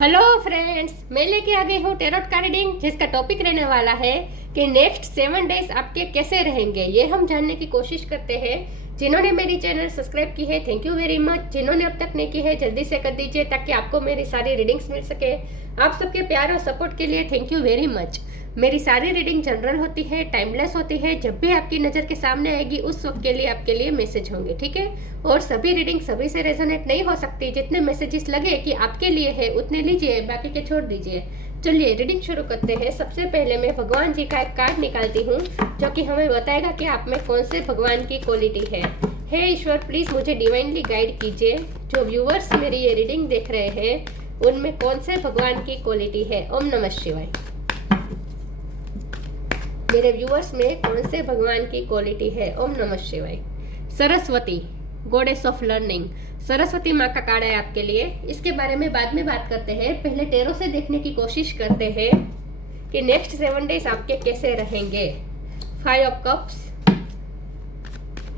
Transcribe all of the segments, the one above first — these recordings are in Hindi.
हेलो फ्रेंड्स, मैं लेके आ गई हूँ टेरोट का रीडिंग, जिसका टॉपिक रहने वाला है कि नेक्स्ट 7 डेज आपके कैसे रहेंगे। ये हम जानने की कोशिश करते हैं। जिन्होंने मेरी चैनल सब्सक्राइब की है, थैंक यू वेरी मच। जिन्होंने अब तक नहीं की है, जल्दी से कर दीजिए ताकि आपको मेरी सारी रीडिंग्स मिल सके। आप सबके प्यार और सपोर्ट के लिए थैंक यू वेरी मच। मेरी सारी रीडिंग जनरल होती है, टाइमलेस होती है। जब भी आपकी नज़र के सामने आएगी उस वक्त के लिए आपके लिए मैसेज होंगे, ठीक है। और सभी रीडिंग सभी से रेजोनेट नहीं हो सकती। जितने मैसेजेस लगे कि आपके लिए है उतने लीजिए, बाकी के छोड़ दीजिए। चलिए रीडिंग शुरू करते हैं। सबसे पहले मैं भगवान जी का एक कार्ड निकालती हूँ जो कि हमें बताएगा कि आप में कौन से भगवान की क्वालिटी है। हे ईश्वर, प्लीज़ मुझे डिवाइनली गाइड कीजिए। जो व्यूअर्स मेरी ये रीडिंग देख रहे हैं उनमें कौन से भगवान की क्वालिटी है। ओम नमः शिवाय। मेरे व्यूअर्स में कौन से भगवान की क्वालिटी है। ओम नमः शिवाय। Saraswati, goddess of learning. Saraswati माँ का कार्ड है आपके लिए। इसके बारे में बाद में बात करते हैं। पहले टेरो से देखने की कोशिश करते हैं कि नेक्स्ट 7 डेज आपके कैसे रहेंगे। 5 ऑफ कप्स।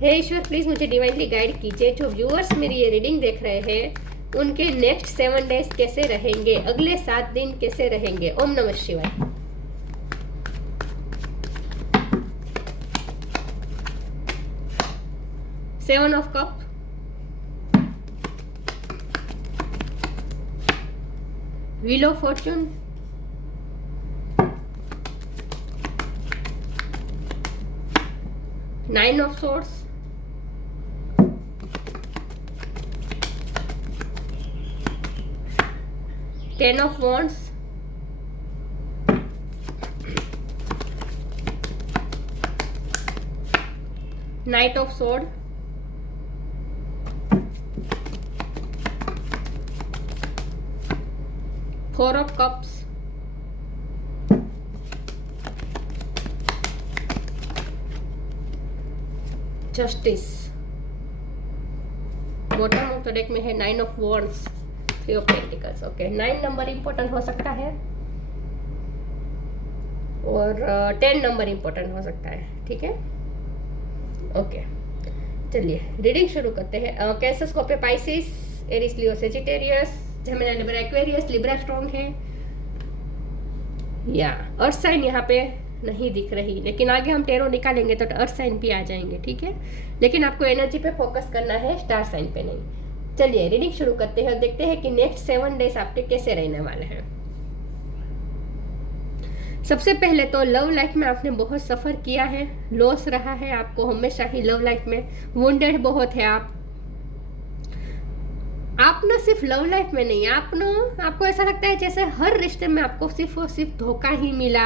हे ईश्वर, प्लीज मुझे डिवाइनली गाइड कीजिए। जो व्यूअर्स मेरी ये रीडिंग देख रहे हैं उनके नेक्स्ट 7 डेज कैसे रहेंगे, अगले 7 दिन कैसे रहेंगे। ओम नमः शिवाय। Seven of cup, wheel of Fortune, nine of swords, ten of wands, night of sword, four of cups, justice. Bottom of the deck में है 9 of wands, 3 of pentacles. Okay, 9 number important हो सकता है और 10 नंबर इंपॉर्टेंट हो सकता है, ठीक है। ओके, चलिए रीडिंग शुरू करते हैं। Cancer, Scorpio, Pisces, Aries, Leo, Sagittarius, Gemini, Libra, Aquarius. Libra strong है या अर्थ साइन यहाँ पे नहीं दिख रही, लेकिन आगे हम टेरो निकालेंगे तो अर्थ साइन भी आ जाएंगे, ठीक है। लेकिन आपको एनर्जी पे फोकस करना है, स्टार साइन पे नहीं। चलिए रीडिंग शुरू करते हैं और देखते हैं कि नेक्स्ट 7 डेज आपके कैसे रहने वाले हैं। सबसे पहले तो लव लाइफ में आपने बहुत सफ़र किया है, लॉस रहा है आपको हमेशा ही लव लाइफ में। वुंडेड बहुत है आप ना सिर्फ लव लाइफ में नहीं, आपको ऐसा लगता है जैसे हर रिश्ते में आपको सिर्फ और सिर्फ धोखा ही मिला,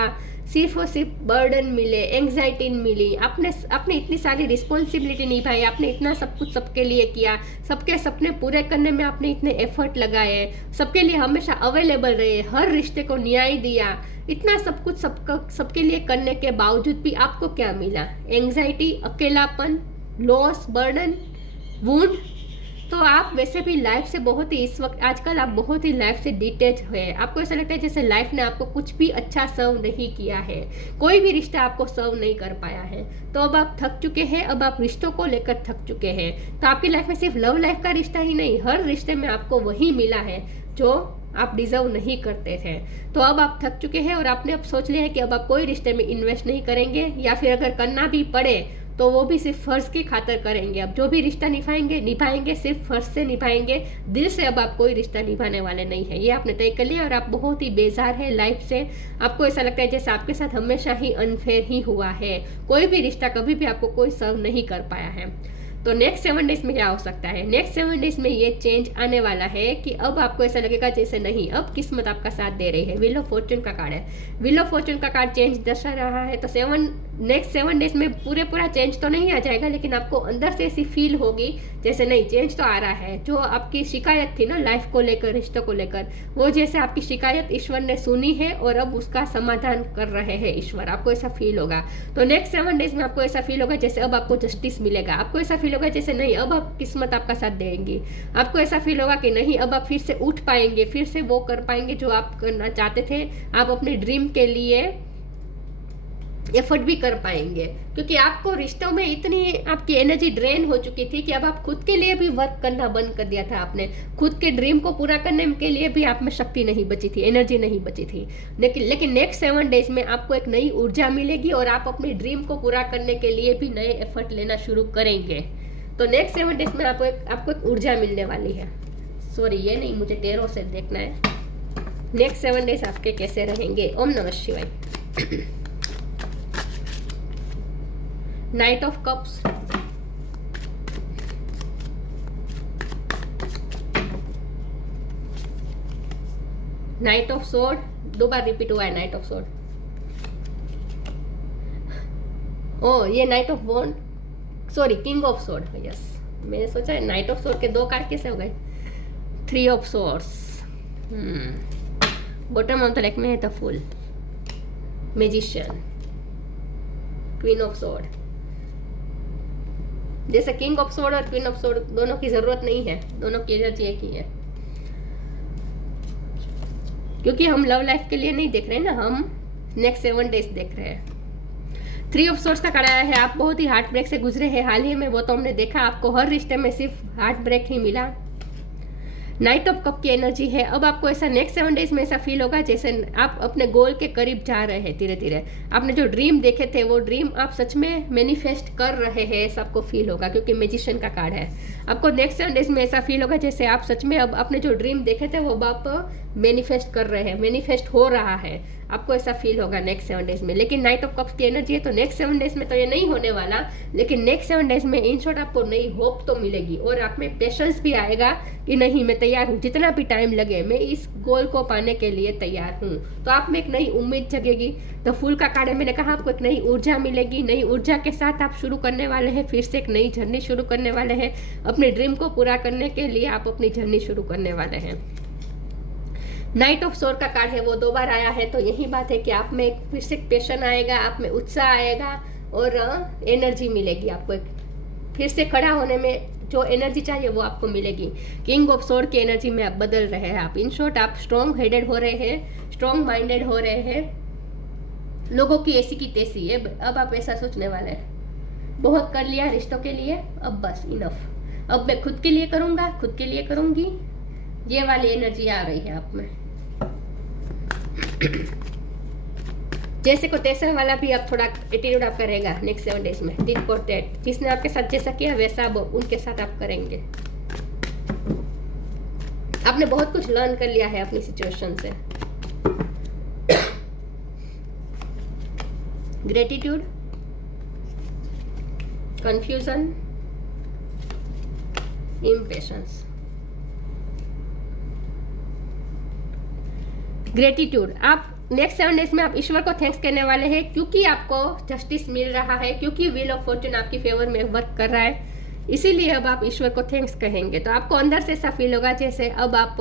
सिर्फ और सिर्फ बर्डन मिले, एंग्जाइटी मिली। आपने इतनी सारी रिस्पॉन्सिबिलिटी निभाई, आपने इतना सब कुछ सबके लिए किया, सबके सपने पूरे करने में आपने इतने एफर्ट लगाए, सबके लिए हमेशा अवेलेबल रहे, हर रिश्ते को न्याय दिया। इतना सब कुछ सबके लिए करने के बावजूद भी आपको क्या मिला? एंग्जाइटी, अकेलापन, लॉस, बर्डन, वुंड। तो आप वैसे भी लाइफ से बहुत ही इस वक्त आजकल आप बहुत ही लाइफ से डिटेच हुए। आपको ऐसा लगता है जैसे लाइफ ने आपको कुछ भी अच्छा सर्व नहीं किया है, कोई भी रिश्ता आपको सर्व नहीं कर पाया है। तो अब आप थक चुके हैं, अब आप रिश्तों को लेकर थक चुके हैं। तो आपकी लाइफ में सिर्फ लव लाइफ का रिश्ता ही नहीं, हर रिश्ते में आपको वही मिला है जो आप डिजर्व नहीं करते थे। तो अब आप थक चुके हैं और आपने अब सोच लिया है कि अब आप कोई रिश्ते में इन्वेस्ट नहीं करेंगे, या फिर अगर करना भी पड़े तो वो भी सिर्फ फर्ज की खातर करेंगे। अब जो भी रिश्ता निभाएंगे सिर्फ फर्ज से निभाएंगे, दिल से अब आप कोई रिश्ता निभाने वाले नहीं है। ये आपने तय कर लिया और आप बहुत ही बेजार है लाइफ से। आपको ऐसा लगता है जैसे आपके साथ हमेशा ही अनफेयर ही हुआ है, कोई भी रिश्ता कभी भी आपको कोई सर्व नहीं कर पाया है। तो नेक्स्ट 7 डेज में क्या हो सकता है? नेक्स्ट 7 डेज में ये चेंज आने वाला है कि अब आपको ऐसा लगेगा जैसे नहीं, अब किस्मत आपका साथ दे रही है। व्हील ऑफ फॉर्चून का कार्ड है। व्हील ऑफ फॉर्चून का कार्ड चेंज दर्शा रहा है। तो नेक्स्ट 7 डेज में पूरा चेंज तो नहीं आ जाएगा, लेकिन आपको अंदर से ऐसी फील होगी जैसे नहीं, चेंज तो आ रहा है। जो आपकी शिकायत थी ना लाइफ को लेकर, रिश्तों को लेकर, वो जैसे आपकी शिकायत ईश्वर ने सुनी है और अब उसका समाधान कर रहे हैं ईश्वर। आपको ऐसा फील होगा। तो नेक्स्ट 7 डेज में आपको ऐसा फील होगा जैसे अब आपको जस्टिस मिलेगा। आपको ऐसा फील होगा जैसे नहीं, अब आप किस्मत आपका साथ देंगी। आपको ऐसा फील होगा कि नहीं, अब आप फिर से उठ पाएंगे, फिर से वो कर पाएंगे जो आप करना चाहते थे। आप अपने ड्रीम के लिए एफर्ट भी कर पाएंगे, क्योंकि आपको रिश्तों में इतनी आपकी एनर्जी ड्रेन हो चुकी थी कि अब आप खुद के लिए भी वर्क करना बंद कर दिया था। आपने खुद के ड्रीम को पूरा करने के लिए भी आप में शक्ति नहीं बची थी, एनर्जी नहीं बची थी। लेकिन नेक्स्ट 7 डेज में आपको एक नई ऊर्जा मिलेगी और आप अपने ड्रीम को पूरा करने के लिए भी नए एफर्ट लेना शुरू करेंगे। तो नेक्स्ट 7 डेज में आपको एक ऊर्जा मिलने वाली है। सॉरी, ये नहीं, मुझे टेरो से देखना है नेक्स्ट 7 डेज आपके कैसे रहेंगे। ओम नमः शिवाय। Knight of cups, knight of sword, 2 बार रिपीट हुआ है नाइट ऑफ सोर्ड। ओ, ये knight of wand, sorry king of sword. Yes, मैंने सोचा नाइट ऑफ सोर्ड के 2 कार्ड कैसे हो गए। 3 of swords, bottom of the deck में है the fool, magician, queen of sword. जैसे किंग ऑफ सोर्ड और क्वीन ऑफ सोर्ड दोनों की जरूरत नहीं है, दोनों की एनर्जी एक ही है, क्योंकि हम लव लाइफ के लिए नहीं देख रहे हैं ना, हम नेक्स्ट 7 डेज देख रहे हैं। 3 ऑफ सोर्ड्स का कार्ड आया है। आप बहुत ही हार्ट ब्रेक से गुजरे हैं हाल ही में, वो तो हमने देखा। आपको हर रिश्ते में सिर्फ हार्ट ब्रेक ही मिला। नाइट ऑफ कप की एनर्जी है। अब आपको ऐसा नेक्स्ट 7 डेज में ऐसा फील होगा जैसे आप अपने गोल के करीब जा रहे हैं धीरे धीरे। आपने जो ड्रीम देखे थे वो ड्रीम आप सच में मैनिफेस्ट कर रहे हैं, ऐसा आपको फील होगा, क्योंकि मैजिशियन का कार्ड है। आपको नेक्स्ट 7 डेज में ऐसा फील होगा जैसे आप सच में अब अपने जो ड्रीम देखे थे वो आप मैनिफेस्ट कर रहे हैं, मैनिफेस्ट हो रहा है। आपको ऐसा फील होगा नेक्स्ट 7 डेज में। लेकिन नाइट ऑफ कप्स की एनर्जी है, तो नेक्स्ट 7 डेज में तो ये नहीं होने वाला, लेकिन नेक्स्ट 7 डेज में इन शॉर्ट आपको नई होप तो मिलेगी और आप में पेशेंस भी आएगा कि नहीं, मैं तैयार हूँ, जितना भी टाइम लगे मैं इस गोल को पाने के लिए तैयार हूँ। तो आप में एक नई उम्मीद जगेगी। तो फूल का कार्ड है, मैंने कहा आपको एक नई ऊर्जा मिलेगी। नई ऊर्जा के साथ आप शुरू करने वाले हैं, फिर से एक नई जर्नी शुरू करने वाले हैं। अपने ड्रीम को पूरा करने के लिए आप अपनी जर्नी शुरू करने वाले हैं। नाइट ऑफ सोर्ड का कार्ड है, वो 2 बार आया है। तो यही बात है कि आप में एक फिर से पैशन आएगा, आप में उत्साह आएगा और एनर्जी मिलेगी। आपको एक फिर से खड़ा होने में जो एनर्जी चाहिए वो आपको मिलेगी। किंग ऑफ सोर्ड की एनर्जी में आप बदल रहे हैं। आप इन शॉर्ट आप स्ट्रॉन्ग हेडेड हो रहे हैं, स्ट्रॉन्ग माइंडेड हो रहे हैं। लोगों की ऐसी की तैसी है, अब आप ऐसा सोचने वाले हैं, बहुत कर लिया रिश्तों के लिए, अब बस इनफ, अब मैं खुद के लिए करूँगा, खुद के लिए करूँगी। ये वाली एनर्जी आ रही है आप में। जैसे को तैसे वाला भी अब थोड़ा एटीट्यूड आपका रहेगा नेक्स्ट 7 डेज में। दिल फॉर दैट, जिसने आपके साथ जैसा किया वैसा अब उनके साथ आप करेंगे। आपने बहुत कुछ लर्न कर लिया है अपनी सिचुएशन से। Gratitude, confusion, impatience. ग्रेटिट्यूड, आप नेक्स्ट 7 डेज में आप ईश्वर को थैंक्स करने वाले हैं, क्योंकि आपको जस्टिस मिल रहा है, क्योंकि व्हील ऑफ फॉर्चून आपकी फेवर में वर्क कर रहा है, इसीलिए अब आप ईश्वर को थैंक्स कहेंगे। तो आपको अंदर से ऐसा फील होगा जैसे अब आप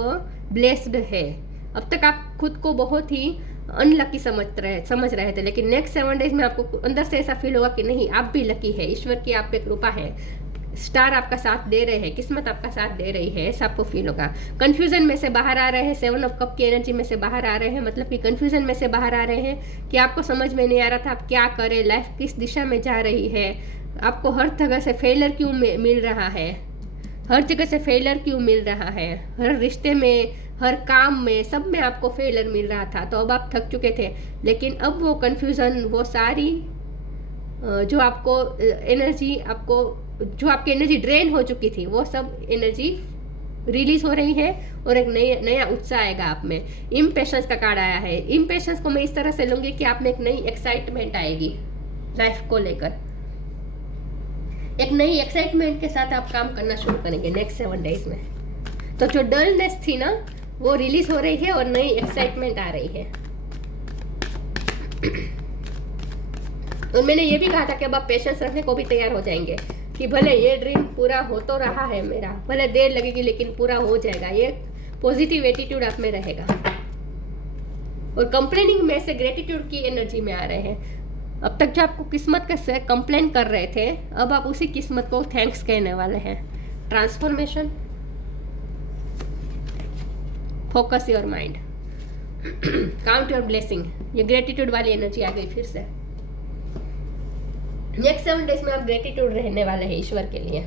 ब्लेस्ड है। अब तक आप खुद को बहुत ही अनलकी समझ रहे थे, लेकिन नेक्स्ट 7 डेज में आपको अंदर से ऐसा फील होगा कि नहीं, आप भी लकी है, ईश्वर की आप पे कृपा है, स्टार आपका साथ दे रहे हैं, किस्मत आपका साथ दे रही है, ऐसा आपको फील होगा। कंफ्यूजन में से बाहर आ रहे हैं, 7 ऑफ कप की एनर्जी में से बाहर आ रहे हैं, मतलब कि कंफ्यूजन में से बाहर आ रहे हैं कि आपको समझ में नहीं आ रहा था आप क्या करें, लाइफ किस दिशा में जा रही है, आपको हर जगह से फेलियर क्यों मिल रहा है, हर जगह से फेलियर क्यों मिल रहा है, हर रिश्ते में, हर काम में, सब में आपको फेलियर मिल रहा था। तो अब आप थक चुके थे, लेकिन अब वो कंफ्यूजन, वो सारी जो आपको एनर्जी, जो आपकी एनर्जी ड्रेन हो चुकी थी, वो सब एनर्जी रिलीज हो रही है और एक नया उत्साह आएगा आप में। इम्पेशंस का कार्ड आया है। इम्पेशंस को मैं इस तरह से लूंगी कि आप में एक नई एक्साइटमेंट आएगी लाइफ को लेकर। एक नई एक्साइटमेंट के साथ आप काम करना शुरू करेंगे नेक्स्ट 7 डेज में। तो जो डलनेस थी ना, वो रिलीज हो रही है और नई एक्साइटमेंट आ रही है। और मैंने ये भी कहा था कि अब आप पेशेंस रखने को भी तैयार हो जाएंगे कि भले ये ड्रीम पूरा हो तो रहा है मेरा, भले देर लगेगी लेकिन पूरा हो जाएगा। ये पॉजिटिव एटीट्यूड आप में रहेगा। और कंप्लेनिंग में से ग्रेटिट्यूड की एनर्जी में आ रहे हैं। अब तक जो आपको किस्मत का से कंप्लेन कर रहे थे, अब आप उसी किस्मत को थैंक्स कहने वाले हैं। Transformation, focus your mind, count your blessing. ये ग्रेटिट्यूड वाली एनर्जी आ गई फिर से। नेक्स्ट 7 डेज में आप ग्रेटिट्यूड रहने वाले हैं ईश्वर के लिए।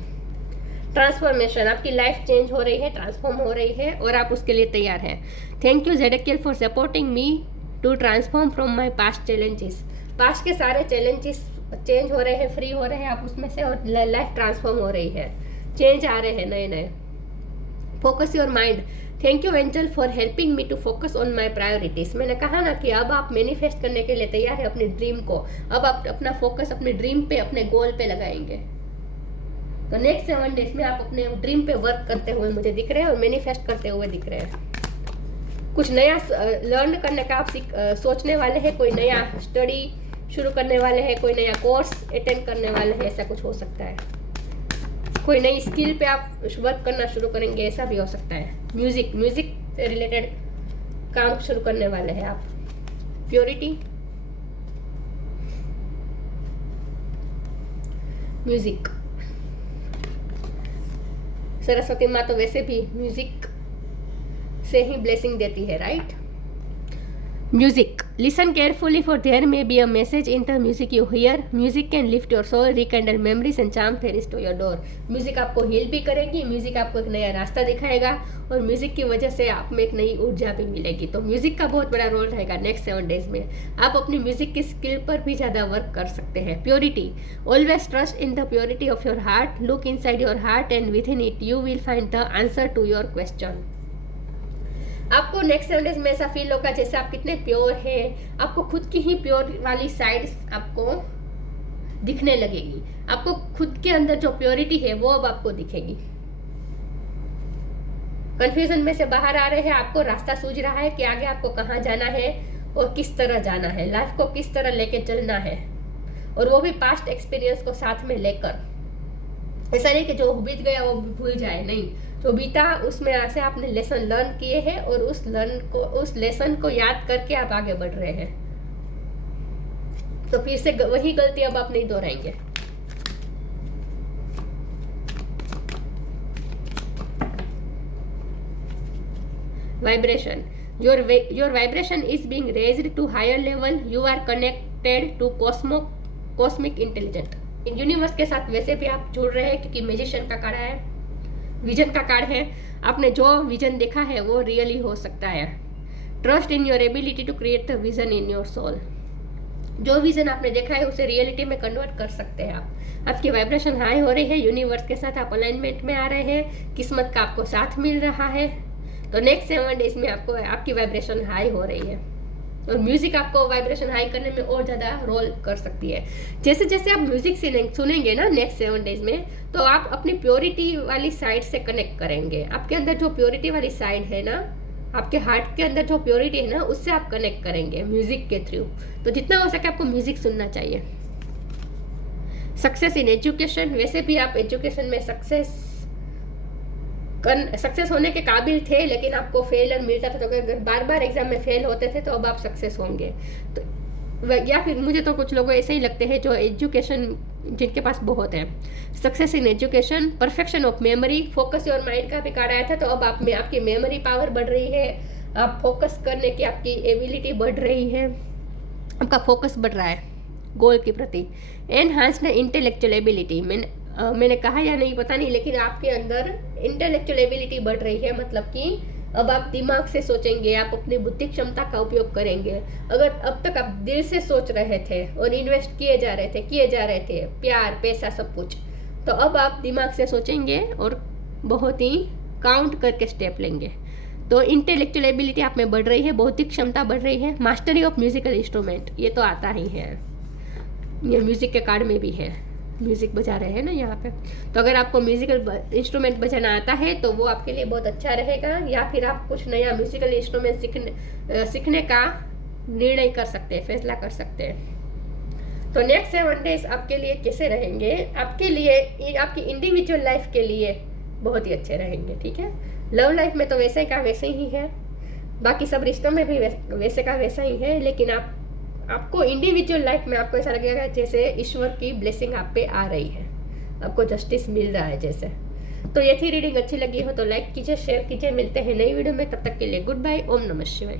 ट्रांसफॉर्मेशन, आपकी लाइफ चेंज हो रही है, ट्रांसफॉर्म हो रही है और आप उसके लिए तैयार हैं। Thank you ZKL for supporting me to transform from my past challenges. Past के सारे चैलेंजेस चेंज हो रहे हैं, फ्री हो रहे हैं आप उसमें से, और लाइफ ट्रांसफॉर्म हो रही है, चेंज आ रहे हैं नए नए। Focus your mind, thank you angel for helping me to focus on my priorities. मैंने कहा ना कि अब आप मैनिफेस्ट करने के लिए तैयार है अपनी ड्रीम को। अब आप अपना फोकस अपने ड्रीम पे, अपने गोल पे लगाएंगे। तो नेक्स्ट 7 डेज में आप अपने ड्रीम पे वर्क करते हुए मुझे दिख रहे हैं और मैनिफेस्ट करते हुए दिख रहे हैं। कुछ नया लर्न करने का आप सोचने वाले हैं, कोई नया स्टडी शुरू करने वाले हैं, कोई नया कोर्स अटेंड करने वाले हैं, ऐसा कुछ हो सकता है। कोई नई स्किल पे आप वर्क करना शुरू करेंगे, ऐसा भी हो सकता है। म्यूजिक से रिलेटेड काम शुरू करने वाले हैं आप। प्योरिटी, म्यूजिक, सरस्वती माँ तो वैसे भी म्यूजिक से ही ब्लेसिंग देती है, right. Music, listen carefully for there may be a message in the music you hear. Music can lift your soul, rekindle memories and charm fairies to your door. Music आपको हील भी करेगी, म्यूजिक आपको एक नया रास्ता दिखाएगा और म्यूजिक की वजह से आप में एक नई ऊर्जा भी मिलेगी। तो म्यूजिक का बहुत बड़ा रोल रहेगा नेक्स्ट 7 डेज में। आप अपनी म्यूजिक की स्किल पर भी ज़्यादा वर्क कर सकते हैं। Purity, always trust in the purity of your heart, look inside your heart and within it you will find the answer to your question. आपको नेक्स्ट 7 डेज में ऐसा फील होगा जैसे आप कितने प्योर हैं, आपको खुद की ही प्योर वाली साइड्स आपको दिखने लगेगी। आपको खुद के अंदर जो प्योरिटी है वो अब आपको दिखेगी। कंफ्यूजन में से बाहर आ रहे हैं, आपको रास्ता सूझ रहा है कि आगे आपको कहाँ जाना है और किस तरह जाना है, लाइफ को किस तरह लेके चलना है, और वो भी पास्ट एक्सपीरियंस को साथ में लेकर। ऐसा नहीं कि जो बीत गया वो भूल जाए, नहीं, जो बीता उसमें से आपने लेसन लर्न किए हैं और उस लेसन को याद करके आप आगे बढ़ रहे हैं। तो फिर से वही गलती अब आप नहीं दोहराएंगे। Vibration, your vibration is being raised to higher level, you are connected to cosmic intelligent। Universe के साथ वैसे भी आप जुड़ रहे हैं क्योंकि मैजिशियन का कार्ड है, विजन का कार्ड है। आपने जो विजन देखा है वो रियली हो सकता है। Trust in your ability to create the vision in your soul. जो विजन आपने देखा है उसे रियलिटी में कन्वर्ट कर सकते हैं आप। आपकी वाइब्रेशन हाई हो रही है, यूनिवर्स के साथ आप अलाइनमेंट में आ रहे हैं, किस्मत का आपको साथ मिल रहा है। तो नेक्स्ट 7 डेज में आपको आपकी वाइब्रेशन हाई हो रही है और म्यूजिक आपको वाइब्रेशन हाई करने में और ज़्यादा रोल कर सकती है। जैसे जैसे आप म्यूजिक सुनेंगे ना नेक्स्ट 7 डेज में, तो आप अपनी प्योरिटी वाली साइड से कनेक्ट करेंगे। आपके अंदर जो प्योरिटी वाली साइड है ना, आपके हार्ट के अंदर जो प्योरिटी है ना, उससे आप कनेक्ट करेंगे म्यूजिक के थ्रू। तो जितना हो सके आपको म्यूजिक सुनना चाहिए। सक्सेस इन एजुकेशन, वैसे भी आप एजुकेशन में सक्सेस होने के काबिल थे, लेकिन आपको फेलियर मिलता था। तो अगर बार बार एग्जाम में फेल होते थे तो अब आप सक्सेस होंगे। तो या फिर मुझे तो कुछ लोगों ऐसे ही लगते हैं जो एजुकेशन जिनके पास बहुत है। Success in education, perfection of memory, focus your mind का भी कार्ड आया था। तो अब आप में आपकी मेमोरी पावर बढ़ रही है, आप फोकस करने की आपकी एबिलिटी बढ़ रही है, आपका फोकस बढ़ रहा है गोल के प्रति। एनहांस्ड इंटेलेक्चुअल एबिलिटी, मैंने कहा या नहीं पता नहीं, लेकिन आपके अंदर इंटेलेक्चुअल एबिलिटी बढ़ रही है। मतलब कि अब आप दिमाग से सोचेंगे, आप अपनी बुद्धि क्षमता का उपयोग करेंगे। अगर अब तक आप दिल से सोच रहे थे और इन्वेस्ट किए जा रहे थे प्यार, पैसा, सब कुछ, तो अब आप दिमाग से सोचेंगे और बहुत ही काउंट करके स्टेप लेंगे। तो इंटेलेक्चुअल एबिलिटी आप में बढ़ रही है, बौद्धिक क्षमता बढ़ रही है। मास्टरी ऑफ म्यूजिकल इंस्ट्रूमेंट, ये तो आता ही है, ये म्यूजिक के कार्ड में भी है, म्यूज़िक बजा रहे हैं ना यहाँ पे। तो अगर आपको म्यूज़िकल इंस्ट्रूमेंट बजाना आता है तो वो आपके लिए बहुत अच्छा रहेगा, या फिर आप कुछ नया म्यूज़िकल इंस्ट्रूमेंट सीखने का निर्णय कर सकते हैं, फैसला कर सकते हैं। तो नेक्स्ट 7 डेज आपके लिए कैसे रहेंगे? आपके लिए, आपकी इंडिविजुअल लाइफ के लिए बहुत ही अच्छे रहेंगे, ठीक है। लव लाइफ में तो वैसे का वैसे ही है, बाकी सब रिश्तों में भी वैसे का वैसा ही है, लेकिन आपको इंडिविजुअल लाइफ में आपको ऐसा लगेगा जैसे ईश्वर की ब्लेसिंग आप पे आ रही है, आपको जस्टिस मिल रहा है जैसे। तो ये थी रीडिंग, अच्छी लगी हो तो लाइक कीजिए, शेयर कीजिए। मिलते हैं नई वीडियो में, तब तक के लिए गुड बाय। ओम नमः शिवाय।